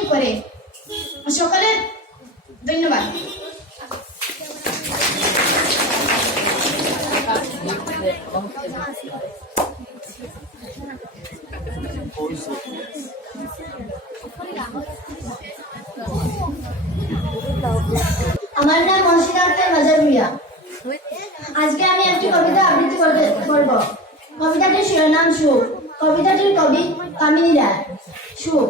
অবনতি করে। সকলের ধন্যবাদ। আমার নাম মহসিনা আক্তার মাজারুইয়া। আজকে আমি একটি কবিতা আবৃত্তি করব। কবিতাটির শিরোনাম সুখ। কবিতাটির কবি কামিনী রায়। সুখ।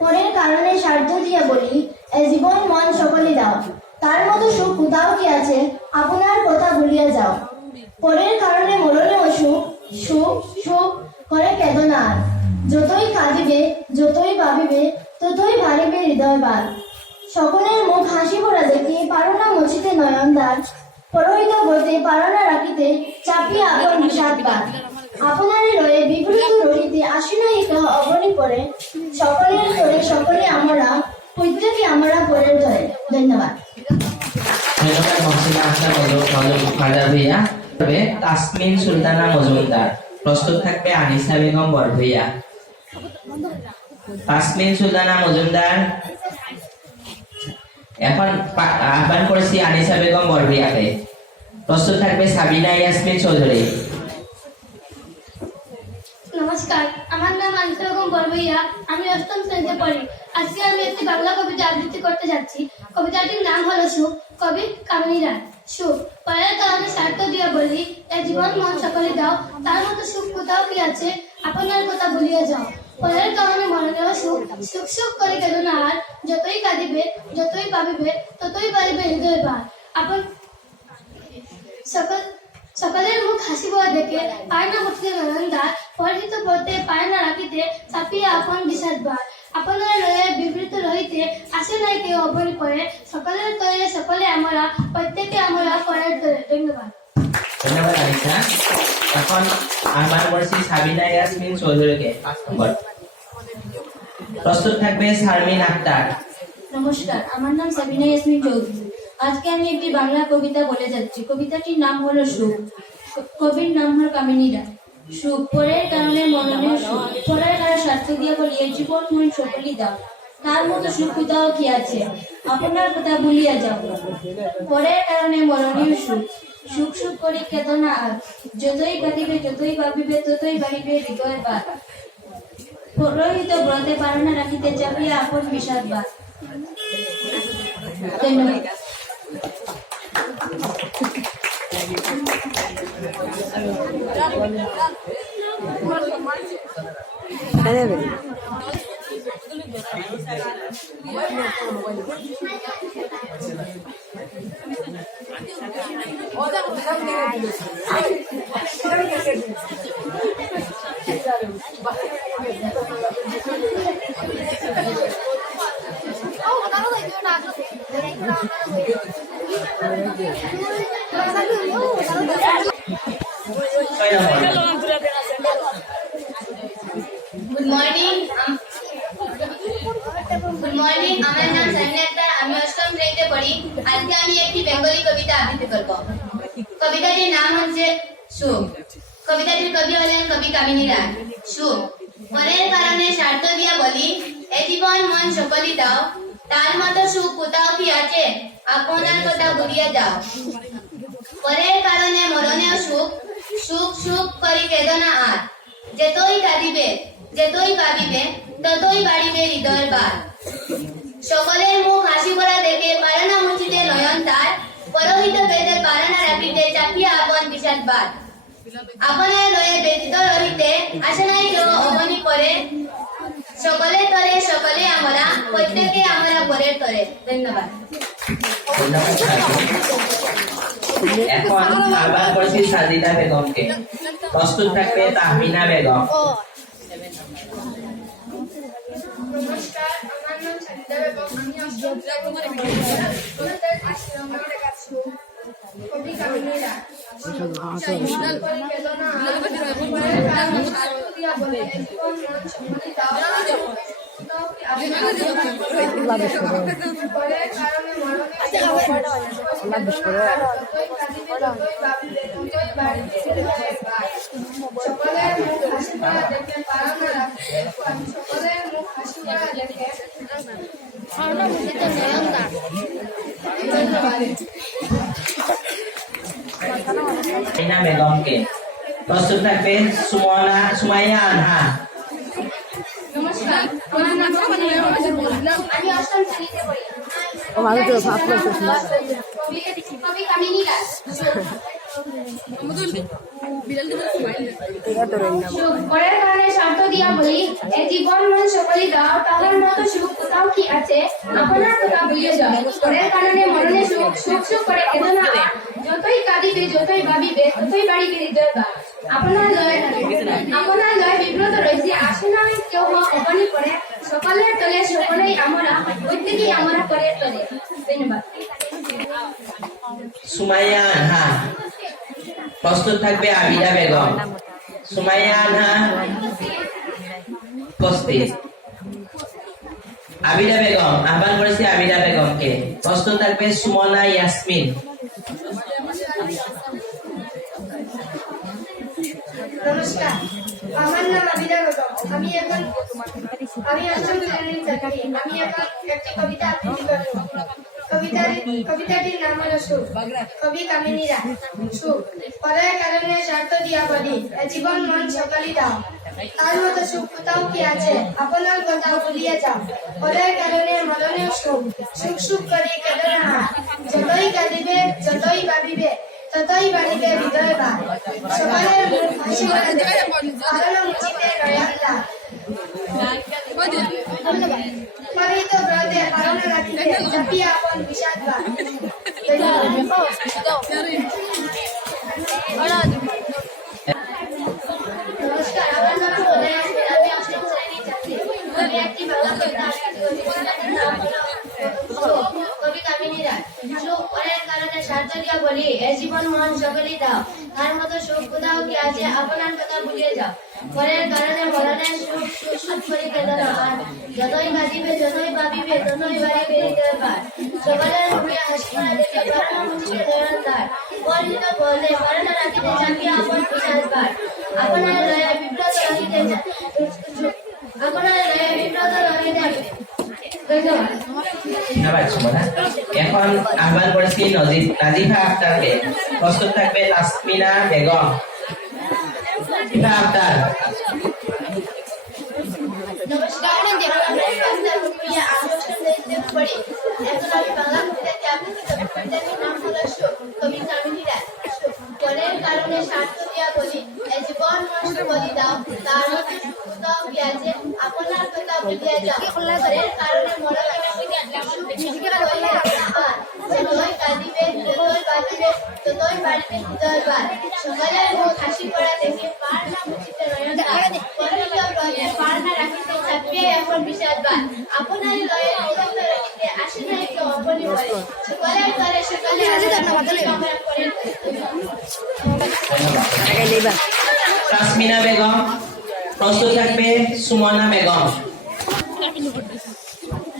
পরের কারণে স্বার্থ দিয়ে বলি, এ জীবন মন সকলে দাও, তার মতো সুখ কোথাও কি আছে, আপনার কথা ভুলিয়া যাও। পরের কারণে মরণেও সুখ, সুখ সুখ করে কেদনা। যতই কাঁদিবে, যতই ভাবিবে, ততই ভারিবে হৃদয় বার। সকলের মুখ হাসি ভরা দেখে পারো না মুছিতে নয়ন দ্বার। পরহিত গতে পারো না রাখিতে, চাপিয়া আপন বিষাদ গান। আপনারে রয়ে বিবৃত রহিতে আসি নাই কেহ অবনি পরে। সকলের ধরে সকলে আমরা, প্রত্যেকে আমরা পরের ধরে। ধন্যবাদ। ধন্যবাদ মহসিনা আক্তার মাজারুইয়া। তবে তাসমিন সুলতানা মজুমদার। প্রস্তুত থাকবে আনিসা বেগম বরভূইয়া। তাসমিন সুলতানা মজুমদার। এখন আহ্বান করেছি আনিসা বেগম বরভূইয়াকে। প্রস্তুত থাকবে সাবিনা ইয়াসমিন চৌধুরী। নমস্কার, আমার নাম আনিসা বেগম বরভূইয়া। আমি 8ম শ্রেণীতে পড়ি। আজকে আমি একটি বাংলা কবিতা আবৃত্তি করতে যাচ্ছি। কবিতাটির নাম হলো সুখ। কবি কামিনী রায়। সুখ। পরের কারণে স্বার্থ দিয়ে বলি, এ জীবন মন সকলে দাও, তার মতো সুখ কোথাও কি আছে, আপনার কথা ভুলিয়া যাও। পরের কারণে মরণেও সুখ, সুখ সুখ করে কেদনা আর। যতই কাঁদিবে, যতই ভাবিবে, ততই বাড়িবে হৃদয় বার। আপন সকলের মুখ হাসি ভরা দেখে পায় না মুঠিতে নয়ন দ্বার। পরিহিত পড়তে পায় না রাখিতে, চাপিয়া আপন বিষাদ বার। আপনার লয়ে বিবৃত রহিতে আসে নাই কেউ অবনি করে। সকলের তরে সকলে আমরা, প্রত্যেকে আমরা পরের ধরে। ধন্যবাদ। ধন্যবাদ আনিসা। এখন আহ্বান করেছি সাবিনা ইয়াসমিন চৌধুরীকে। প্রস্তুত থাকবে শারমিন আক্তার। নমস্কার, আমার নাম সাবিনা ইয়াসমিন চৌধুরী। আজকে আমি একটি বাংলা কবিতা বলে যাচ্ছি। কবিতাটির নাম হলো সুখ। কবির নাম হলো কামিনী রায়। সুখ। পরের কারণে মরণের সুখ। পরের কারণে স্বার্থ দিয়ে বলি, এ জীবন মন সকলই দাও, তার মতো সুখ কোথাও কি আছে, আপনার কথা ভুলিয়া যাও। পরের কারণে মরণের সুখ, সুখ সুখ করি কেদনা আর। যতই কাঁদিবে, যতই ভাবিবে, ততই বাড়িবে হৃদয় বার। পরহিত ব্রতে পারে না রাখিতে, চাপিয়া আপন বিষাদ বার। ধন্যবাদ। Good morning. আমার নাম সাবিনা আক্তার। আমি 8ম শ্রেণীতে পড়ি। আজকে আমি একটি বেঙ্গলি কবিতা আবৃত্তি করব। কবিতাটির নাম হচ্ছে সুখ। কবিতাটির কবি হলেন কবি কামিনী রায়। সুখ। পরের কারণে স্বার্থ দিয়া বলি, এ জীবন মন সকলে দাও, তার মতো সুখ কোথাও কি আছে, আপনার কথা ভুলিয়া যাও। পরের কারণে মরণেও সুখ, সুখ সুখ করি কেদনা আর। যতই কাঁদিবে, যতই ভাবিবে, ততই বাড়িবে হৃদয় বার। সকলের মুখ হাসি ভরা দেখে পারে না মুছিতে নয়ন তার। পরহিত বেদে পারে না রাখিতে, চাপিয়া আপন বিষাদ বার। আপনার লয়ে ব্যতীত রহিতে আসে নাই কেউ অমনি করে। সকলের তরে সকলে আমরা, প্রত্যেকে আমরা পরের তরে। ধন্যবাদ। এখন আহ্বান করেছি সাজিদা বেগমকে। প্রস্তুত থাকবে তাহমিনা বেগম। নমস্কার, আমার নাম সাজিদা বেগম। আমি 8ম শ্রেণীতে পড়ি। কবিতাটির শিরোনাম সুখ। কবি কামিনী রায়। সুখ করে কেদনা আর। পরের কারণে স্বার্থ দিয়া বলি, এ জীবন মন সকলে দাও, কোথাও কি আছে, পরের কারণে মরণের সুখ, যতই কাঁদিবে, যতই ভাবিবে, ততই বাড়িবে হৃদয় বার। সকলের মুখ হাসি ভরা দেখে পারো না রাখিতে, সকলের মুখ হাসি ভরা দেখে সাবিনা বেগমকে। প্রস্তুত থাকবে সুমাইয়া আনহা। নমস্কার, আমার নাম সাবিনা বেগম। আমি অষ্টম শ্রেণীতে পড়ি। কবি কামিনী রায়। পরের কারণে স্বার্থ দিয়া বলি, এ জীবন মন সকলই দাও, তাহার মতো সুখ কোথাও কি আছে, আপনার কথা ভুলিয়ে যাও। পরের কারণে মরণে সুখ, সুখ সুখ করে কেঁদো না আর, যতই কাঁদিবে যতই ভাবিবে ততই বাড়িবে হৃদয় ভার। আপনার লয় বিব্রত রয়েছে, আসে না কেউ অপানি করে, সকালের তলে সকলেই আমরা, প্রত্যেকেই আমরা পরের তলে। ধন্যবাদ। সুমাইয়া আনহা। প্রস্তুত থাকবে আবিদা বেগম। সুমাইয়া আনহা উপস্থিত। আবিদা বেগম, আহ্বান করেছি আবিদা বেগমকে। প্রস্তুত থাকবে সুমনা ইয়াসমিন। নমস্কার, আমার নাম আবিদা বেগম। আমি অষ্টম শ্রেণীর ছাত্রী। আমি এখন একটি কবিতা আবৃত্তি করব। কবিতাটির নাম হলো সুখ। কবি কামিনী রায়। সুখ পরের কারণে স্বার্থ দিয়া বলি, এ জীবন মন সকলই দাও, তার মতো সুখ কোথাও কি আছে, আপনার কথা ভুলিয়ে যাও। পরের কারণে মরণেও সুখ, সুখ সুখ করে কেঁদো না আর, যতই কাঁদিবে যতই ভাবিবে ততই বাড়িবে হৃদয় ভার। সকালের মুখ হাসি ভরা দেবে, হারানো মুচিতে নয়ন দ্বার। পরিহিত ব্রতে হারানো রাখিতে, চাপিয়া আপন বিষাদ ভার। নমস্কার, আমার নাম সোনিয়া ইয়াসমিন। আমি অষ্টম শ্রেণীর ছাত্রী। আমি একটি বাংলা কবিতা আবৃত্তি করছি। কবিতাটির নাম হলো সুখ। কবি কামিনী রায়। সুখ পরের কারণে স্বার্থ দিয়া বলি, এ জীবন মন সকলই দাও, তার মতো সুখ কোথাও কি আছে, আপনার কথা ভুলিয়ে যাও। পরের কারণে মরণের সুখ, সুখ সুখ করে কেঁদো না আর, যতই কাঁদিবে যতই ভাবিবে ততই বাড়িবে হৃদয় ভার। সকালের মুখে হাসি ভরা দেবে, হারানো মুচিতে নয়ন দ্বার। পরিহিত ব্রতে হারানো রাখিতে, চাপিয়া আপন বিষাদ ভার। আপনার লয়ে বিব্রত রহিতে, ধন্যবাদ সুমনা। এখন আহ্বান করেছি নাজিফা আক্তারকে। প্রস্তুত থাকবে তাসমিনা বেগম। নাজিফা আক্তার। নমস্কার, আমি বাংলা কবিতা আবৃত্তি করি। এখন আমি বাংলা কবিতাটি আবৃত্তি করব। কবিতাটির নাম হলো সুখ। কবি কামিনী রায়। সুখ পরের কারণে স্বার্থ দিয়া বলি, এ জীবন মন সকলই দাও, তার মতো সুখ কোথাও কি আছে, আপনার কথা ভুলিয়ে যাও। পরের কারণে মরণের সুখ, সুখ সুখ করে আর, যতই কাঁদিবে যতই ভাবিবে ততই বাড়িবে হৃদয় ভার। সকালের মুখ হাসি ভরা দেখে, পার না মুচিতে নয়ন দ্বার। পরিহিত ব্রতে পার না রাখিতে, চাপিয়া আপন বিষাদ ভার। আপনার লয়ে বিব্রত রহিতে, আসে না কেউ অপনি করে, সকালের তলে সকালে আমরা পরের ধন্যবাদ। তাসমিনা বেগম। প্রস্তুত থাকবে সুমনা বেগম।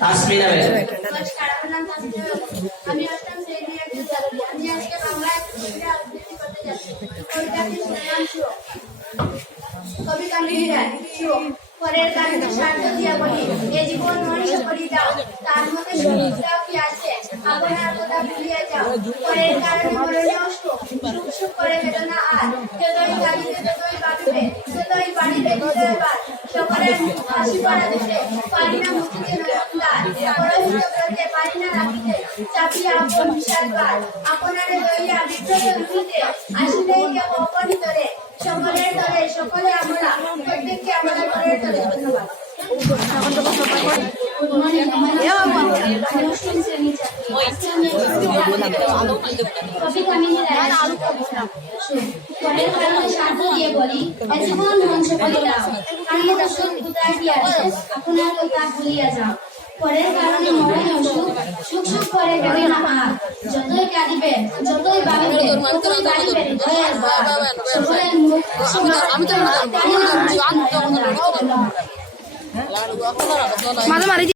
তাসমিনা বেগম। নমস্কার, আমার নাম তাসমিনা বেগম। আমি অষ্টম শ্রেণীর একটি ছাত্রী। আমি আজকে বাংলায় কবিতা আবৃত্তি করতে যাচ্ছি। কবিতাটির নাম সুখ। কবি কামিনী রায়। সুখ পরের কারণে স্বার্থ দিয়া বলি, এ জীবন মন সকলই দাও, তার মধ্যে সুখ কোথাও কি আছে, আপনার কথা ভুলিয়ে যাও। পরের কারণে মরণেও সুখ, সুখ সুখ করে কেঁদো না আর, যতই কাঁদিবে ততই ভাবিবে ততই বাড়িবে হৃদয় ভার। সকলের মুখ হাসি ভরা দেবে, পারি না মুচিতে নয়ন দ্বার। পরিহিত ব্রতে পারি না রাখিতে, চাপিয়া আপন বিষাদ ভার। আপনারে লইয়া বিব্রত রহিতে, আসিলেই কেহ অপনি তরে, সকলের তরে সকলে আমরা, প্রত্যেককে আমাদের পরের তরে। ধন্যবাদ। কবি কামিনী রায়। পরের কারণে স্বার্থ দিয়ে বলি, এ জীবন মন সকলই দাও, তার মতো সুখ কোথায় কি আছে, আপনার কথা ভুলিয়া যাও। পরের কারণে মরণেও সুখ, সুখ সুখ করে কেঁদো না আর, যতই কাঁদিবে যতই ভাবিবে ততই বাড়িবে হৃদয়ের ভার। সকলের মুখ হাসি ভরা দেবে, পারি না মুচিতে নয়ন দ্বার। মাঝে মারি